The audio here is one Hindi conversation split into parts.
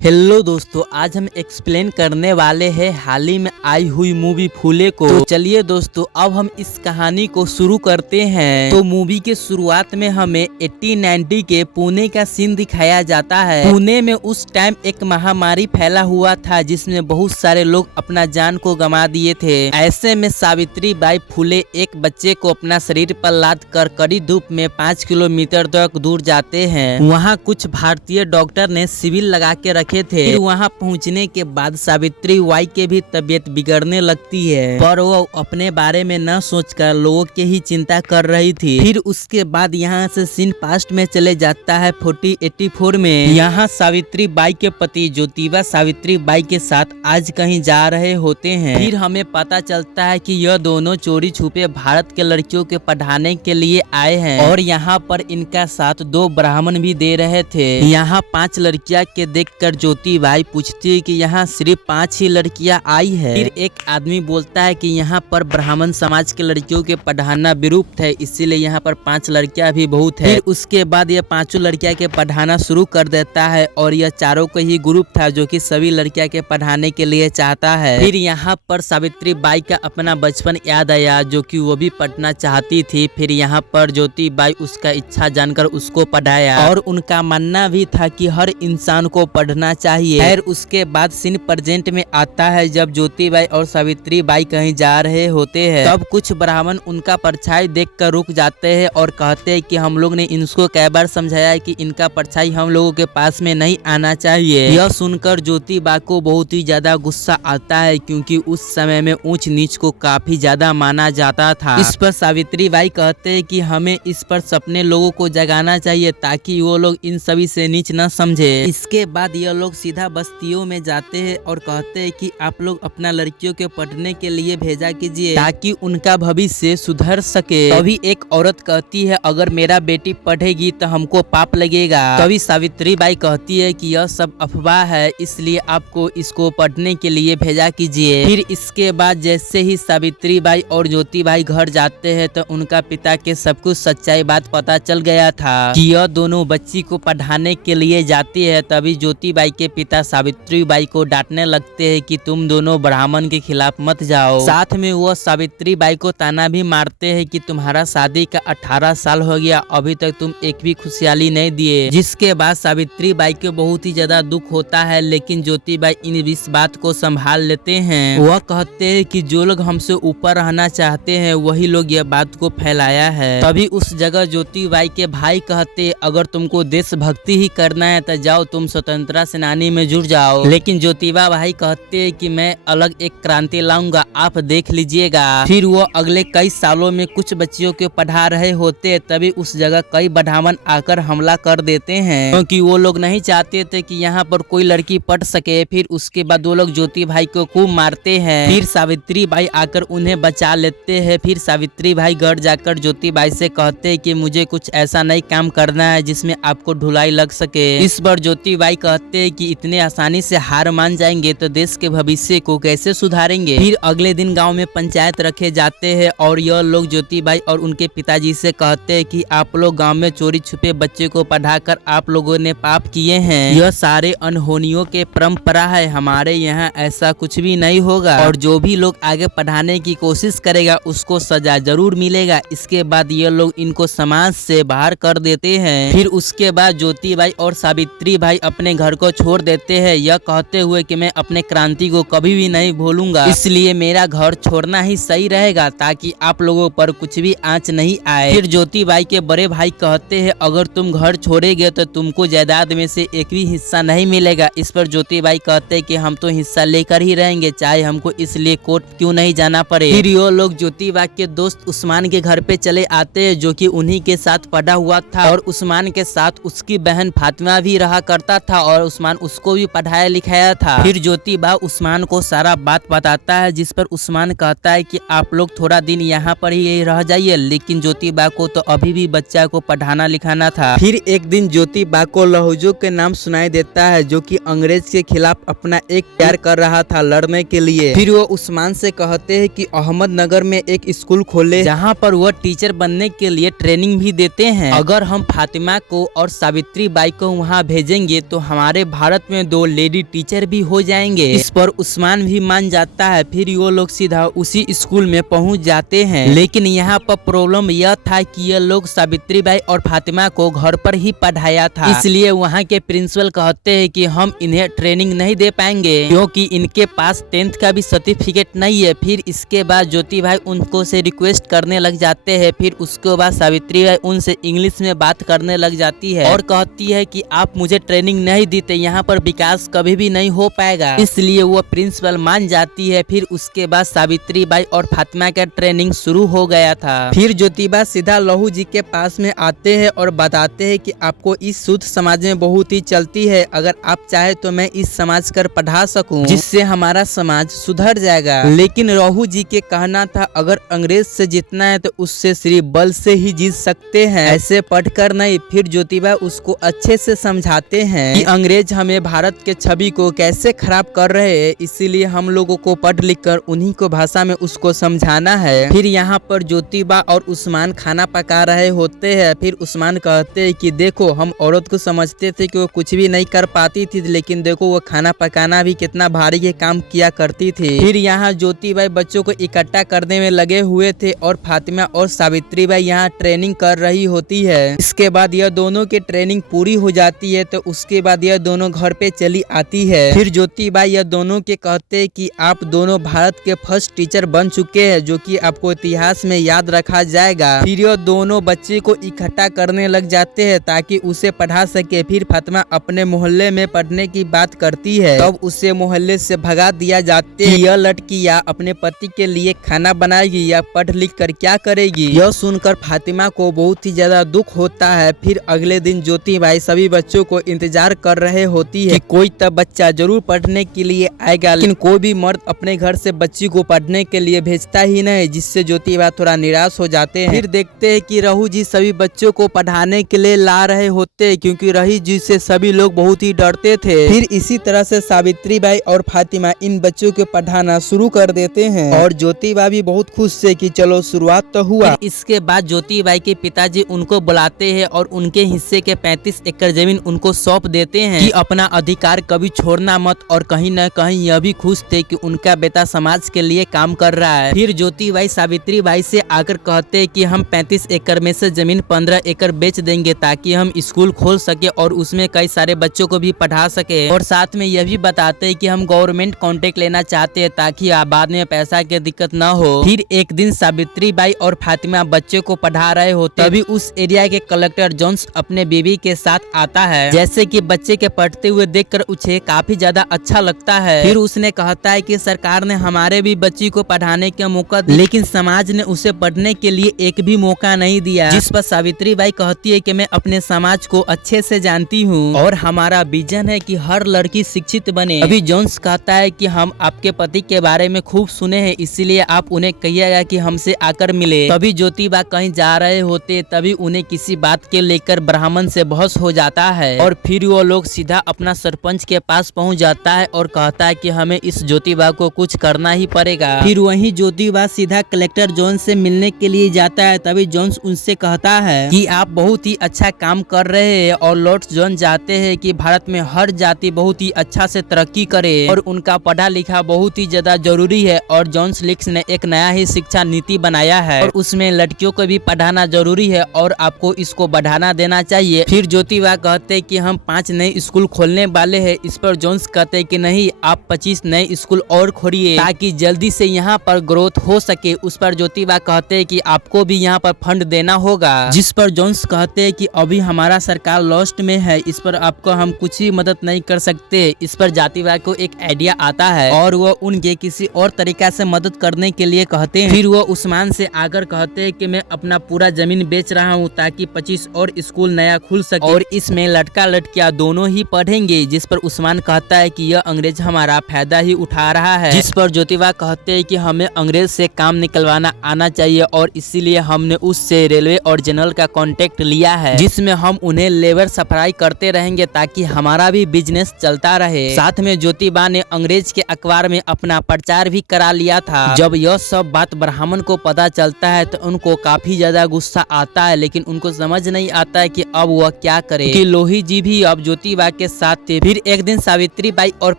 हेलो दोस्तों, आज हम एक्सप्लेन करने वाले हैं हाल ही में आई हुई मूवी फूले को। तो चलिए दोस्तों, अब हम इस कहानी को शुरू करते हैं। तो मूवी के शुरुआत में हमें 1890 के पुणे का सीन दिखाया जाता है। पुणे में उस टाइम एक महामारी फैला हुआ था जिसमें बहुत सारे लोग अपना जान को गंवा दिए थे। ऐसे में सावित्री बाई फूले एक बच्चे को अपना शरीर पर लाद कर कड़ी धूप में 5 किलोमीटर तक दूर जाते हैं। वहाँ कुछ भारतीय डॉक्टर ने सिविल लगा के थे। फिर वहां पहुंचने के बाद सावित्री बाई के भी तबीयत बिगड़ने लगती है, पर वो अपने बारे में न सोचकर लोगों की ही चिंता कर रही थी। फिर उसके बाद यहाँ से सीन पास्ट में चले जाता है 1484 में। यहाँ सावित्री बाई के पति ज्योतिबा सावित्री बाई के साथ आज कहीं जा रहे होते हैं। फिर हमें पता चलता है कि यह दोनों चोरी छुपे भारत के लड़कियों के पढ़ाने के लिए आए हैं और यहाँ पर इनका साथ 2 ब्राह्मण भी दे रहे थे। यहाँ 5 लड़कियां के देखकर ज्योति बाई पूछती है कि यहाँ सिर्फ 5 ही लड़कियां आई है। फिर एक आदमी बोलता है कि यहाँ पर ब्राह्मण समाज के लड़कियों के पढ़ाना विरुद्ध है, इसीलिए यहाँ पर 5 लड़कियां भी बहुत है। फिर उसके बाद ये 5 लड़कियां के पढ़ाना शुरू कर देता है और यह चारों का ही ग्रुप था जो कि सभी लड़कियां के पढ़ाने के लिए चाहता है। फिर यहाँ पर सावित्री बाई का अपना बचपन याद आया जो कि वो भी पढ़ना चाहती थी। फिर यहाँ पर ज्योति बाई उसका इच्छा जानकर उसको पढ़ाया और उनका मानना भी था कि हर इंसान को पढ़ना चाहिए। फिर उसके बाद सीन प्रेजेंट में आता है जब ज्योति बाई और सावित्री बाई कहीं जा रहे होते हैं। तब कुछ ब्राह्मण उनका परछाई देखकर रुक जाते हैं और कहते हैं कि हम लोग ने इनको कई बार समझाया है कि इनका परछाई हम लोगों के पास में नहीं आना चाहिए। यह सुनकर ज्योति बाई को बहुत ही ज्यादा गुस्सा आता है क्योंकि उस समय में ऊंच नीच को काफी ज्यादा माना जाता था। इस पर सावित्री बाई कहते हैं कि हमें इस पर सपने लोगों को जगाना चाहिए ताकि वो लोग इन सभी से नीच न समझे। इसके बाद यह लोग सीधा बस्तियों में जाते हैं और कहते हैं कि आप लोग अपना लड़कियों के पढ़ने के लिए भेजा कीजिए ताकि उनका भविष्य सुधर सके। तभी एक औरत कहती है अगर मेरा बेटी पढ़ेगी तो हमको पाप लगेगा। तभी सावित्री बाई कहती है कि यह सब अफवाह है, इसलिए आपको इसको पढ़ने के लिए भेजा कीजिए। फिर इसके बाद जैसे ही सावित्री बाई और ज्योति बाई घर जाते हैं तो उनका पिता के सब कुछ सच्चाई बात पता चल गया था कि यह दोनों बच्ची को पढ़ाने के लिए जाती है। तभी ज्योति बाई के पिता सावित्री बाई को डांटने लगते हैं कि तुम दोनों ब्राह्मण के खिलाफ मत जाओ। साथ में वो सावित्री बाई को ताना भी मारते हैं कि तुम्हारा शादी का 18 साल हो गया, अभी तक तुम एक भी खुशहाली नहीं दिए। जिसके बाद सावित्री बाई को बहुत ही ज्यादा दुख होता है, लेकिन ज्योति बाई इस बात को संभाल लेते हैं। वह कहते हैं कि जो लोग हमसे ऊपर रहना चाहते हैं वही लोग यह बात को फैलाया है। तभी उस जगह ज्योति बाई के भाई कहते अगर तुमको देशभक्ति ही करना है तो जाओ तुम स्वतंत्रता सेनानी में जुड़ जाओ। लेकिन ज्योतिबा भाई कहते हैं कि मैं अलग एक क्रांति लाऊंगा, आप देख लीजिएगा। फिर वो अगले कई सालों में कुछ बच्चियों को पढ़ा रहे होते, तभी उस जगह कई ब्राह्मण आकर हमला कर देते हैं क्योंकि वो लोग नहीं चाहते थे कि यहाँ पर कोई लड़की पढ़ सके। फिर उसके बाद वो लोग ज्योति भाई को खूब मारते हैं। फिर सावित्री बाई आकर उन्हें बचा लेते हैं। फिर सावित्री भाई घर जाकर ज्योति बाई से कहते हैं कि मुझे कुछ ऐसा नई काम करना है जिसमें आपको ढुलाई लग सके। इस बार ज्योति बाई कहते हैं कि इतने आसानी से हार मान जाएंगे तो देश के भविष्य को कैसे सुधारेंगे। फिर अगले दिन गांव में पंचायत रखे जाते हैं और यह लोग ज्योति बाई और उनके पिताजी से कहते हैं कि आप लोग गांव में चोरी छुपे बच्चे को पढ़ाकर आप लोगों ने पाप किए हैं, यह सारे अनहोनियों के परंपरा है, हमारे यहाँ ऐसा कुछ भी नहीं होगा और जो भी लोग आगे पढ़ाने की कोशिश करेगा उसको सजा जरूर मिलेगा। इसके बाद ये लोग इनको समाज से बाहर कर देते हैं। फिर उसके बाद ज्योति बाई और सावित्री बाई अपने घर को छोड़ देते हैं, यह कहते हुए कि मैं अपने क्रांति को कभी भी नहीं भूलूंगा, इसलिए मेरा घर छोड़ना ही सही रहेगा ताकि आप लोगों पर कुछ भी आंच नहीं आए। फिर ज्योति बाई के बड़े भाई कहते हैं अगर तुम घर छोड़ेगे तो तुमको जायदाद में से एक भी हिस्सा नहीं मिलेगा। इस पर ज्योति बाई कहते हैं कि हम तो हिस्सा लेकर ही रहेंगे, चाहे हमको इसलिए कोर्ट क्यों नहीं जाना पड़े। फिर ये लोग ज्योति बाई के दोस्त उस्मान के घर पे चले आते हैं जो कि उन्हीं के साथ पढ़ा हुआ था और उस्मान के साथ उसकी बहन फातिमा भी रहा करता था और उस्मान उसको भी पढ़ाया लिखाया था। फिर ज्योति बाई उस्मान को सारा बात बताता है जिस पर उस्मान कहता है कि आप लोग थोड़ा दिन यहाँ पर ही रह जाइए, लेकिन ज्योति बाई को तो अभी भी बच्चा को पढ़ाना लिखाना था। फिर एक दिन ज्योति बाई को लहौजो के नाम सुनाई देता है जो कि अंग्रेज के खिलाफ अपना एक प्यार कर रहा था लड़ने के लिए। फिर वो उस्मान से कहते हैं कि अहमदनगर में एक स्कूल खोले जहाँ पर वह टीचर बनने के लिए ट्रेनिंग भी देते हैं। अगर हम फातिमा को और सावित्री बाई को वहाँ भेजेंगे तो हमारे भारत में 2 लेडी टीचर भी हो जाएंगे। इस पर उस्मान भी मान जाता है। फिर वो लोग सीधा उसी स्कूल में पहुंच जाते हैं। लेकिन यहाँ पर प्रॉब्लम यह था कि ये लोग सावित्रीबाई और फातिमा को घर पर ही पढ़ाया था, इसलिए वहाँ के प्रिंसिपल कहते हैं कि हम इन्हें ट्रेनिंग नहीं दे पाएंगे क्योंकि इनके पास 10th का भी सर्टिफिकेट नहीं है। फिर इसके बाद ज्योति भाई उनको से रिक्वेस्ट करने लग जाते हैं। फिर उसके बाद सावित्रीबाई उनसे इंग्लिश में बात करने लग जाती है और कहती है कि आप मुझे ट्रेनिंग नहीं देते, यहाँ पर विकास कभी भी नहीं हो पाएगा। इसलिए वो प्रिंसिपल मान जाती है। फिर उसके बाद सावित्रीबाई और फातिमा का ट्रेनिंग शुरू हो गया था। फिर ज्योतिबा सीधा लहू जी के पास में आते हैं और बताते हैं कि आपको इस शुद्ध समाज में बहुत ही चलती है, अगर आप चाहे तो मैं इस समाज कर पढ़ा सकूं, जिससे हमारा समाज सुधर जाएगा। लेकिन रहू जी के कहना था अगर अंग्रेज से जीतना है तो उससे सिर्फ बल से ही जीत सकते हैं, ऐसे पढ़कर नहीं। फिर ज्योतिबा उसको अच्छे से समझाते हैं कि अंग्रेज हमें भारत के छवि को कैसे खराब कर रहे हैं, इसीलिए हम लोगों को पढ़ लिख कर उन्हीं को भाषा में उसको समझाना है। फिर यहाँ पर ज्योतिबा और उस्मान खाना पका रहे होते हैं। फिर उस्मान कहते हैं कि देखो हम औरत को समझते थे कि वो कुछ भी नहीं कर पाती थी, लेकिन देखो वो खाना पकाना भी कितना भारी ये काम किया करती थी। फिर यहाँ ज्योतिबाई बच्चों को इकट्ठा करने में लगे हुए थे और फातिमा और सावित्रीबाई यहाँ ट्रेनिंग कर रही होती है। इसके बाद यह दोनों की ट्रेनिंग पूरी हो जाती है तो उसके बाद यह दोनों घर पे चली आती है। फिर ज्योतिबाई यह दोनों के कहते हैं कि आप दोनों भारत के फर्स्ट टीचर बन चुके हैं, जो कि आपको इतिहास में याद रखा जाएगा। फिर यह दोनों बच्चे को इकट्ठा करने लग जाते हैं ताकि उसे पढ़ा सके। फिर फातिमा अपने मोहल्ले में पढ़ने की बात करती है, तब उसे मोहल्ले से भगा दिया जाते है। यह लड़की या अपने पति के लिए खाना बनाएगी या पढ़ लिख कर क्या करेगी। यह सुनकर फातिमा को बहुत ही ज्यादा दुख होता है। फिर अगले दिन ज्योतिबाई सभी बच्चों को इंतजार कर रहे होती है कि कोई तब बच्चा जरूर पढ़ने के लिए आएगा, लेकिन कोई भी मर्द अपने घर से बच्ची को पढ़ने के लिए भेजता ही नहीं, जिससे ज्योतिबा थोड़ा निराश हो जाते हैं। फिर देखते हैं कि रहू जी सभी बच्चों को पढ़ाने के लिए ला रहे होते हैं क्योंकि रही जी से सभी लोग बहुत ही डरते थे। फिर इसी तरह से सावित्रीबाई और फातिमा इन बच्चों को पढ़ाना शुरू कर देते हैं और ज्योतिबा भी बहुत खुश है कि चलो शुरुआत तो हुआ। इसके बाद ज्योतिबाई के पिताजी उनको बुलाते हैं और उनके हिस्से के 35 एकड़ जमीन उनको सौंप देते हैं कि अपना अधिकार कभी छोड़ना मत। और कहीं न कहीं यह भी खुश थे कि उनका बेटा समाज के लिए काम कर रहा है। फिर ज्योतिबाई सावित्रीबाई से आकर कहते हैं कि हम 35 एकड़ में से जमीन 15 एकड़ बेच देंगे ताकि हम स्कूल खोल सके और उसमें कई सारे बच्चों को भी पढ़ा सके। और साथ में यह भी बताते हैं कि हम गवर्नमेंट कॉन्ट्रैक्ट लेना चाहते हैं ताकि बाद में पैसा की दिक्कत न हो। फिर एक दिन सावित्रीबाई और फातिमा बच्चे को पढ़ा रहे होते, तभी उस एरिया के कलेक्टर जोन्स अपने बीवी के साथ आता है। जैसे कि बच्चे के पढ़ते हुए देखकर उसे काफी ज्यादा अच्छा लगता है। फिर उसने कहता है कि सरकार ने हमारे भी बच्ची को पढ़ाने का मौका दिया, लेकिन समाज ने उसे पढ़ने के लिए एक भी मौका नहीं दिया। जिस पर सावित्रीबाई कहती है कि मैं अपने समाज को अच्छे से जानती हूँ और हमारा विजन है कि हर लड़की शिक्षित बने। अभी जोन्स कहता है कि हम आपके पति के बारे में खूब सुने हैं, इसीलिए आप उन्हें कहिएगा कि हमसे आकर मिले। तभी ज्योतिबा कहीं जा रहे होते, तभी उन्हें किसी बात के लेकर ब्राह्मण से बहस हो जाता है और फिर वो लोग सीधा अपना सरपंच के पास पहुंच जाता है और कहता है कि हमें इस ज्योतिबा को कुछ करना ही पड़ेगा। फिर वहीं ज्योतिबा सीधा कलेक्टर जोन्स से मिलने के लिए जाता है। तभी जोन्स उनसे कहता है कि आप बहुत ही अच्छा काम कर रहे हैं और लॉर्ड जोन चाहते हैं कि भारत में हर जाति बहुत ही अच्छा से तरक्की करे और उनका पढ़ा लिखा बहुत ही ज्यादा जरूरी है। और जॉन्स लिक्स ने एक नया ही शिक्षा नीति बनाया है और उसमें लड़कियों को भी पढ़ाना जरूरी है और आपको इसको बढ़ाना देना चाहिए। फिर ज्योतिबा कहते हैं कि हम 5 नए स्कूल खोलने वाले हैं। इस पर जोन्स कहते हैं कि नहीं, आप 25 नए स्कूल और खोलिए ताकि जल्दी से यहाँ पर ग्रोथ हो सके। उस पर ज्योतिबा कहते हैं कि आपको भी यहाँ पर फंड देना होगा। जिस पर जोन्स कहते हैं कि अभी हमारा सरकार लॉस्ट में है, इस पर आपको हम कुछ ही मदद नहीं कर सकते। इस पर ज्योतिबा को एक आइडिया आता है और वो उनके किसी और तरीका से मदद करने के लिए कहते हैं। फिर वो उस्मान से आकर कहते हैं कि मैं अपना पूरा जमीन बेच रहा हूँ ताकि 25 और स्कूल नया खुल सके और इसमें लड़का लड़कियां दोनों ही पढ़ेंगे। जिस पर उस्मान कहता है कि यह अंग्रेज हमारा फायदा ही उठा रहा है। जिस पर ज्योतिबा कहते हैं कि हमें अंग्रेज से काम निकलवाना आना चाहिए और इसीलिए हमने उससे रेलवे और जनरल का कॉन्टेक्ट लिया है, जिसमें हम उन्हें लेबर सप्लाई करते रहेंगे ताकि हमारा भी बिजनेस चलता रहे। साथ में ज्योतिबा ने अंग्रेज के अखबार में अपना प्रचार भी करा लिया था। जब यह सब बात ब्राह्मण को पता चलता है तो उनको काफी ज्यादा गुस्सा आता है, लेकिन उनको समझ नहीं आता है कि अब वह क्या करे, कि लोही जी भी अब ज्योतिबा के साथ थे। फिर एक दिन सावित्री बाई और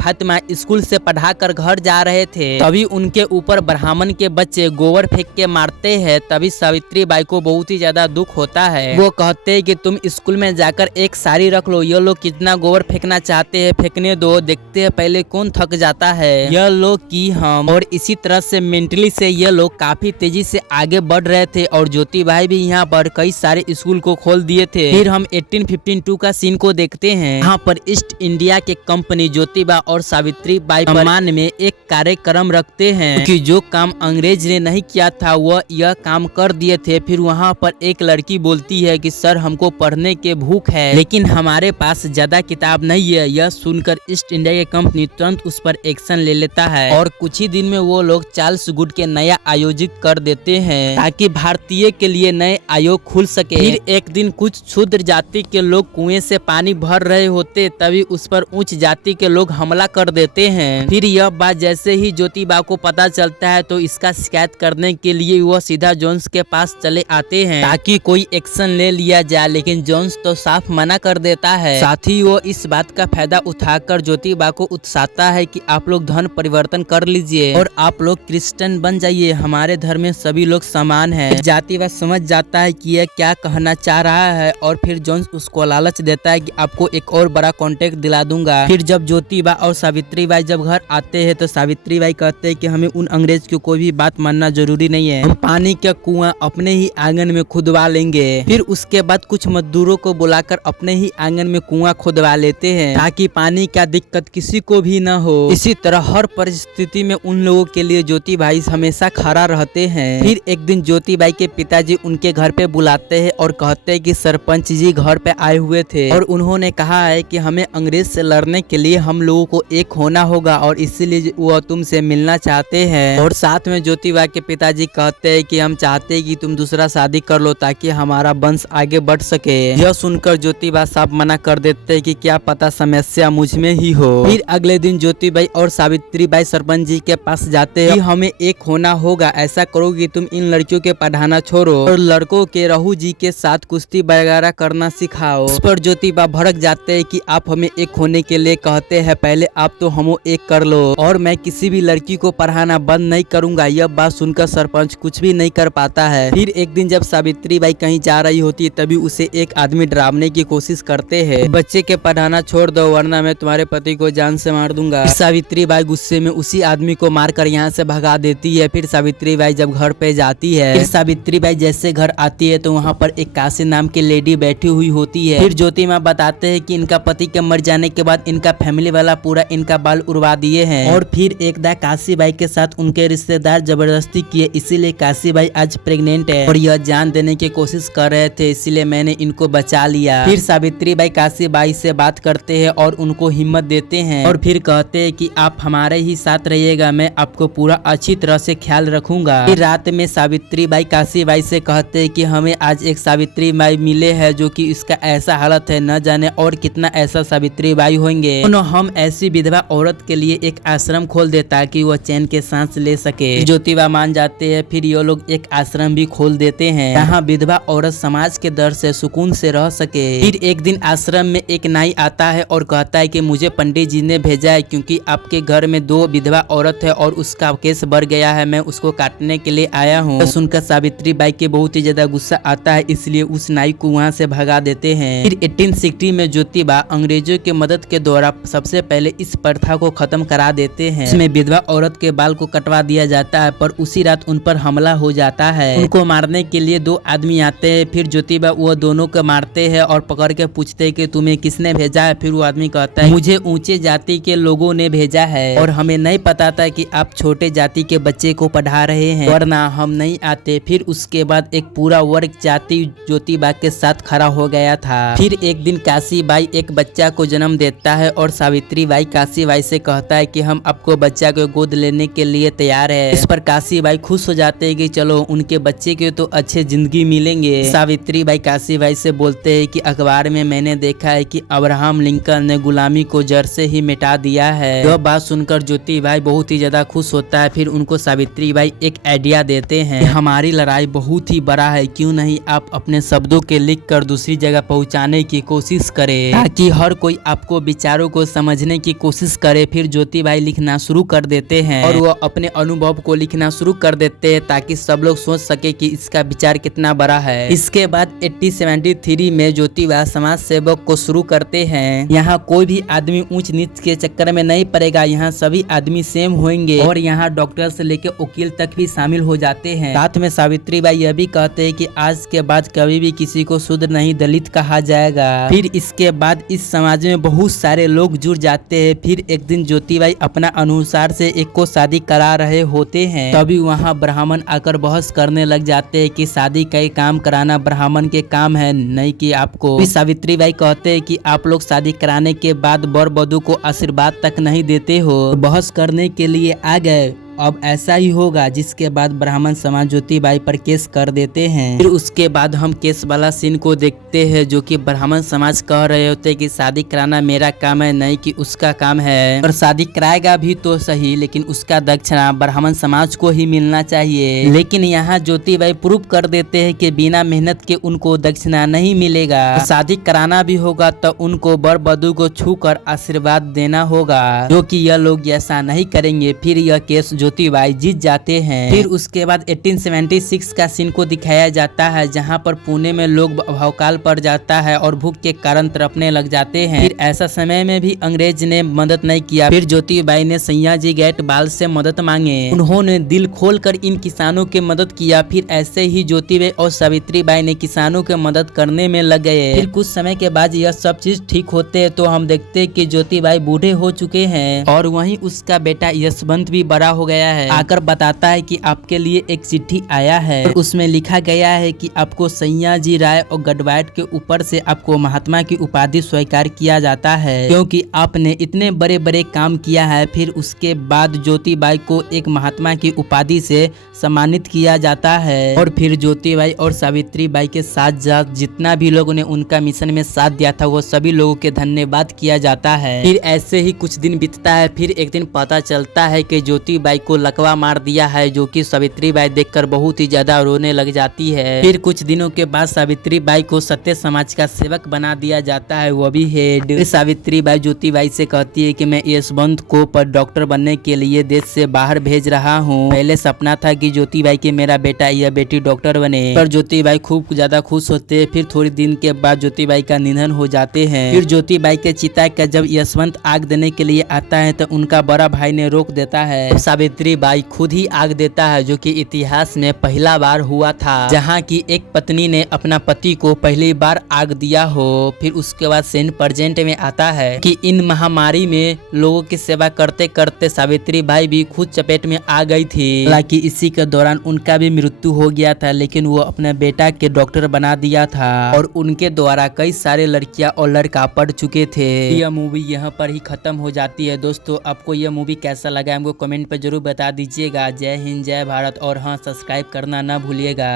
फातिमा स्कूल से पढ़ाकर घर जा रहे थे, तभी उनके ऊपर ब्राह्मण के बच्चे गोबर फेंक के मारते हैं। तभी सावित्री बाई को बहुत ही ज्यादा दुख होता है। वो कहते हैं कि तुम स्कूल में जाकर एक साड़ी रख लो, ये लोग कितना गोबर फेंकना चाहते हैं, फेंकने दो, देखते हैं पहले कौन थक जाता है, यह लोग की हम। और इसी तरह से मेंटली से ये लोग काफी तेजी से आगे बढ़ रहे थे और ज्योति बाई भी यहाँ पर कई सारे स्कूल को खोल दिए थे। फिर हम 1852 का सीन को देखते हैं। यहाँ पर ईस्ट इंडिया के कंपनी ज्योतिबा और सावित्री बाई सम्मान में एक कार्यक्रम रखते हैं कि जो काम अंग्रेज ने नहीं किया था वह यह काम कर दिए थे। फिर वहाँ पर एक लड़की बोलती है कि सर हमको पढ़ने के भूख है, लेकिन हमारे पास ज्यादा किताब नहीं है। यह सुनकर ईस्ट इंडिया की कंपनी तुरंत उस पर एक्शन ले लेता है और कुछ ही दिन में वो लोग चार्ल्स गुड के नया आयोजित कर देते हैं ताकि भारतीय के लिए नए आयोग खुल सके। फिर एक दिन कुछ शूद्र जाति के लोग कुएं से पानी भर रहे होते, तभी उस पर उच्च जाति के लोग हमला कर देते हैं। फिर यह बात जैसे ही ज्योतिबा को पता चलता है तो इसका शिकायत करने के लिए वह सीधा जोन्स के पास चले आते हैं ताकि कोई एक्शन ले लिया जाए, लेकिन जोन्स तो साफ मना कर देता है। साथ ही वो इस बात का फायदा उठाकर ज्योतिबा को उत्साहता है कि आप लोग धर्म परिवर्तन कर लीजिए और आप लोग क्रिश्चियन बन जाइए, हमारे धर्म में सभी लोग समान है। ज्योतिबा समझ जाता है कि यह क्या कहना चाह रहा है और फिर जोन्स उसको लालच देता है कि आपको एक और बड़ा कॉन्ट्रैक्ट दिला दूंगा। फिर जब ज्योतिबा और सावित्री बाई जब घर आते हैं तो सावित्री बाई कहते हैं कि हमें उन अंग्रेज की कोई भी बात मानना जरूरी नहीं है, हम पानी का कुआं अपने ही आंगन में खुदवा लेंगे। फिर उसके बाद कुछ मजदूरों को बुलाकर अपने ही आंगन में कुआं खुदवा लेते हैं ताकि पानी का दिक्कत किसी को भी न हो। इसी तरह हर परिस्थिति में उन लोगों के लिए ज्योति बाई हमेशा खड़ा रहते हैं। फिर एक दिन ज्योति बाई के पिताजी उनके घर पे बुलाते हैं और कहते हैं कि सरपंच जी घर पे आए हुए थे और उन्होंने कहा है कि हमें अंग्रेज से लड़ने के लिए हम लोगों को एक होना होगा और इसीलिए वो तुमसे मिलना चाहते हैं। और साथ में ज्योति बाई के पिताजी कहते हैं कि हम चाहते हैं कि तुम दूसरा शादी कर लो ताकि हमारा वंश आगे बढ़ सके। यह सुनकर ज्योति बाई साफ मना कर देते हैं कि क्या पता समस्या मुझ में ही हो। फिर अगले दिन ज्योति बाई और सावित्री बाई सरपंच जी के पास जाते हैं कि हमें एक होना होगा, ऐसा करो कि तुम इन लड़कियों के पढ़ाना छोड़ो और लड़कों के रहू जी के साथ कुश्ती वगैरह करना सिखाओ। उस पर ज्योतिबा भड़क जाते हैं कि आप हमें एक होने के लिए कहते हैं, पहले आप तो हमो एक कर लो और मैं किसी भी लड़की को पढ़ाना बंद नहीं करूंगा। यह बात सुनकर सरपंच कुछ भी नहीं कर पाता है। फिर एक दिन जब सावित्री बाई कहीं जा रही होती है तभी उसे एक आदमी डरावने की कोशिश करते हैं, बच्चे के पढ़ाना छोड़ दो वरना मैं तुम्हारे पति को जान से मार दूंगा। सावित्री बाई गुस्से में उसी आदमी को मारकर यहाँ से भगा देती है। फिर सावित्री बाई जब घर पे जाती है, फिर सावित्री बाई जैसे घर आती है तो वहाँ पर एक काशी नाम की लेडी बैठी हुई होती है। फिर ज्योति माँ बताते हैं कि इनका पति के मर जाने के बाद इनका फैमिली वाला पूरा इनका बाल उड़वा दिए हैं और फिर एकदा काशी बाई के साथ उनके रिश्तेदार जबरदस्ती किए, इसीलिए काशी बाई आज प्रेग्नेंट है और यह जान देने की कोशिश कर रहे थे, इसीलिए मैंने इनको बचा लिया। फिर सावित्री बाई काशी बाई से बात करते हैं और उनको हिम्मत देते हैं और फिर कहते हैं कि आप हमारे ही साथ रहिएगा, मैं आपको पूरा अच्छी तरह से ख्याल रखूंगा। फिर रात में सावित्री बाई काशी बाई से कहते हैं कि हमें आज एक सावित्री बाई मिले हैं जो कि इसका ऐसा हालत है, न जाने और कितना ऐसा सावित्री बाई होंगे। हम ऐसी विधवा औरत के लिए एक आश्रम खोल दे ताकि वह चैन के सांस ले सके। ज्योतिबा मान जाते हैं। फिर ये लोग एक आश्रम भी खोल देते हैं जहाँ विधवा औरत समाज के दर से सुकून से रह सके। फिर एक दिन आश्रम में एक नाई आता है और कहता है कि मुझे पंडित जी ने भेजा है क्योंकि आपके घर में 2 विधवा औरत है और उसका केस बढ़ गया है, मैं उसको काटने के लिए आया हूँ। तो सुनकर सावित्री बाई के बहुत ही ज्यादा गुस्सा आता है, इसलिए उस नाई को वहाँ से भगा देते हैं। फिर 1860 में ज्योतिबा अंग्रेजों के मदद के द्वारा सबसे पहले इस प्रथा को खत्म करा देते हैं। इसमें विधवा औरत के बाल को कटवा दिया जाता है, पर उसी रात उन पर हमला हो जाता है। उनको मारने के लिए 2 आदमी आते हैं। फिर ज्योतिबा वो दोनों को मारते हैं और पकड़ के पूछते हैं कि तुम्हें किसने भेजा है। फिर वो आदमी कहता है मुझे ऊंचे जाति के लोगों ने भेजा है और हमें नहीं पता था कि आप छोटे जाति के बच्चे को पढ़ा रहे हैं, वरना हम नहीं आते। फिर उसके बाद एक पूरा वर्ग जाति ज्योतिबा के साथ खड़ा हो गया था। फिर एक दिन काशी बाई एक बच्चा को जन्म देता है और सावित्री बाई काशी बाई से कहता है कि हम आपको बच्चा को गोद लेने के लिए तैयार है। इस पर काशी बाई खुश हो जाते हैं कि चलो उनके बच्चे के तो अच्छे जिंदगी मिलेंगे। सावित्री बाई काशी बाई से बोलते हैं कि अखबार में मैंने देखा है कि अब्राहम लिंकन ने गुलामी को जड़ से ही मिटा दिया है। यह बात सुनकर ज्योति बाई बहुत ही ज्यादा खुश होता है। फिर उनको सावित्री बाई एक आइडिया देते हैं, हमारी लड़ाई बहुत ही बड़ा है, क्यों नहीं आप अपने शब्दों के लिख कर दूसरी जगह पहुँचाने की कोशिश करें ताकि कि हर कोई आपको विचारों को समझने की कोशिश करे। फिर ज्योति बाई लिखना शुरू कर देते हैं और वो अपने अनुभव को लिखना शुरू कर देते हैं ताकि सब लोग सोच सके कि इसका विचार कितना बड़ा है। इसके बाद 1873 में ज्योति बाई समाज सेवक को शुरू करते हैं। यहाँ कोई भी आदमी ऊंच नीच के चक्कर में नहीं पड़ेगा, यहाँ सभी आदमी सेम होंगे और यहाँ डॉक्टर से लेकर वकील तक भी शामिल हो जाते हैं। साथ में सावित्री बाई यह भी कहते हैं कि आज के बाद कभी भी किसी को शूद्र नहीं दलित कहा जाएगा। फिर इसके बाद इस समाज में बहुत सारे लोग जुड़ जाते हैं। फिर एक दिन ज्योति बाई अपना अनुसार से एक को शादी करा रहे होते हैं, तभी वहाँ ब्राह्मण आकर बहस करने लग जाते हैं कि शादी का काम कराना ब्राह्मण के काम है, नहीं कि आपको। फिर सावित्री बाई कहते हैं कि आप लोग शादी कराने के बाद वर वधू को आशीर्वाद तक नहीं देते हो। बहस करने के लिए आ गए, अब ऐसा ही होगा। जिसके बाद ब्राह्मण समाज ज्योति बाई पर केस कर देते हैं। फिर उसके बाद हम केस वाला सीन को देखते हैं जो कि ब्राह्मण समाज कह रहे होते कि शादी कराना मेरा काम है, नहीं कि उसका काम है, और शादी कराएगा भी तो सही लेकिन उसका दक्षिणा ब्राह्मण समाज को ही मिलना चाहिए। लेकिन यहाँ ज्योति बाई प्रूव कर देते हैं कि बिना मेहनत के उनको दक्षिणा नहीं मिलेगा। तो शादी कराना भी होगा तो उनको वर वधू को छू कर आशीर्वाद देना होगा, जो कि यह लोग ऐसा नहीं करेंगे। फिर यह केस ज्योति बाई जीत जाते हैं। फिर उसके बाद 1876 का सीन को दिखाया जाता है जहां पर पुणे में लोग भवकाल पड़ जाता है और भूख के कारण तड़पने लग जाते हैं। फिर ऐसा समय में भी अंग्रेज ने मदद नहीं किया। फिर ज्योति बाई ने सैयाजी गेट बाल से मदद मांगे, उन्होंने दिल खोलकर इन किसानों की मदद किया। फिर ऐसे ही ज्योति बाई और सावित्री बाई ने किसानों की मदद करने में लग गए। फिर कुछ समय के बाद यह सब चीज ठीक होते हैं तो हम देखते हैं कि ज्योति बाई बूढ़े हो चुके हैं और वहीं उसका बेटा यशवंत भी बड़ा हो गया है। आकर बताता है कि आपके लिए एक चिट्ठी आया है और उसमें लिखा गया है कि आपको सैयाजी राय और गढ़वाट के ऊपर से आपको महात्मा की उपाधि स्वीकार किया जाता है क्योंकि आपने इतने बड़े बड़े काम किया है। फिर उसके बाद ज्योति बाई को एक महात्मा की उपाधि से सम्मानित किया जाता है और फिर ज्योति बाई और सावित्री बाई के साथ जितना भी लोगों ने उनका मिशन में साथ दिया था वो सभी लोगों के धन्यवाद किया जाता है। फिर ऐसे ही कुछ दिन बीतता है। फिर एक दिन पता चलता है कि ज्योति बाई को लकवा मार दिया है, जो कि सावित्री बाई देखकर बहुत ही ज्यादा रोने लग जाती है। फिर कुछ दिनों के बाद सावित्री बाई को सत्य समाज का सेवक बना दिया जाता है, वो भी हेड। फिर सावित्री बाई ज्योति बाई से कहती है कि मैं यशवंत को पर डॉक्टर बनने के लिए देश से बाहर भेज रहा हूँ। पहले सपना था कि ज्योति बाई के मेरा बेटा या बेटी डॉक्टर बने, पर ज्योति बाई खूब ज्यादा खुश होते हैं। फिर थोड़ी दिन के बाद ज्योति बाई का निधन हो जाते हैं। फिर ज्योति बाई के चिता का जब यशवंत आग देने के लिए आता है तो उनका बड़ा भाई ने रोक देता है। सावित्री बाई खुद ही आग देता है, जो कि इतिहास में पहला बार हुआ था जहाँ की एक पत्नी ने अपना पति को पहली बार आग दिया हो। फिर उसके बाद सीन प्रेजेंट में आता है कि इन महामारी में लोगों की सेवा करते करते सावित्री बाई भी खुद चपेट में आ गई थी। हालांकि इसी के दौरान उनका भी मृत्यु हो गया था, लेकिन वो अपने बेटा के डॉक्टर बना दिया था और उनके द्वारा कई सारे लड़कियां और लड़का पढ़ चुके थे। यह मूवी यहाँ पर ही खत्म हो जाती है। दोस्तों आपको यह मूवी कैसा लगा हमको कमेंट पर जरूर बता दीजिएगा। जय हिंद, जय भारत, और हाँ सब्सक्राइब करना ना भूलिएगा।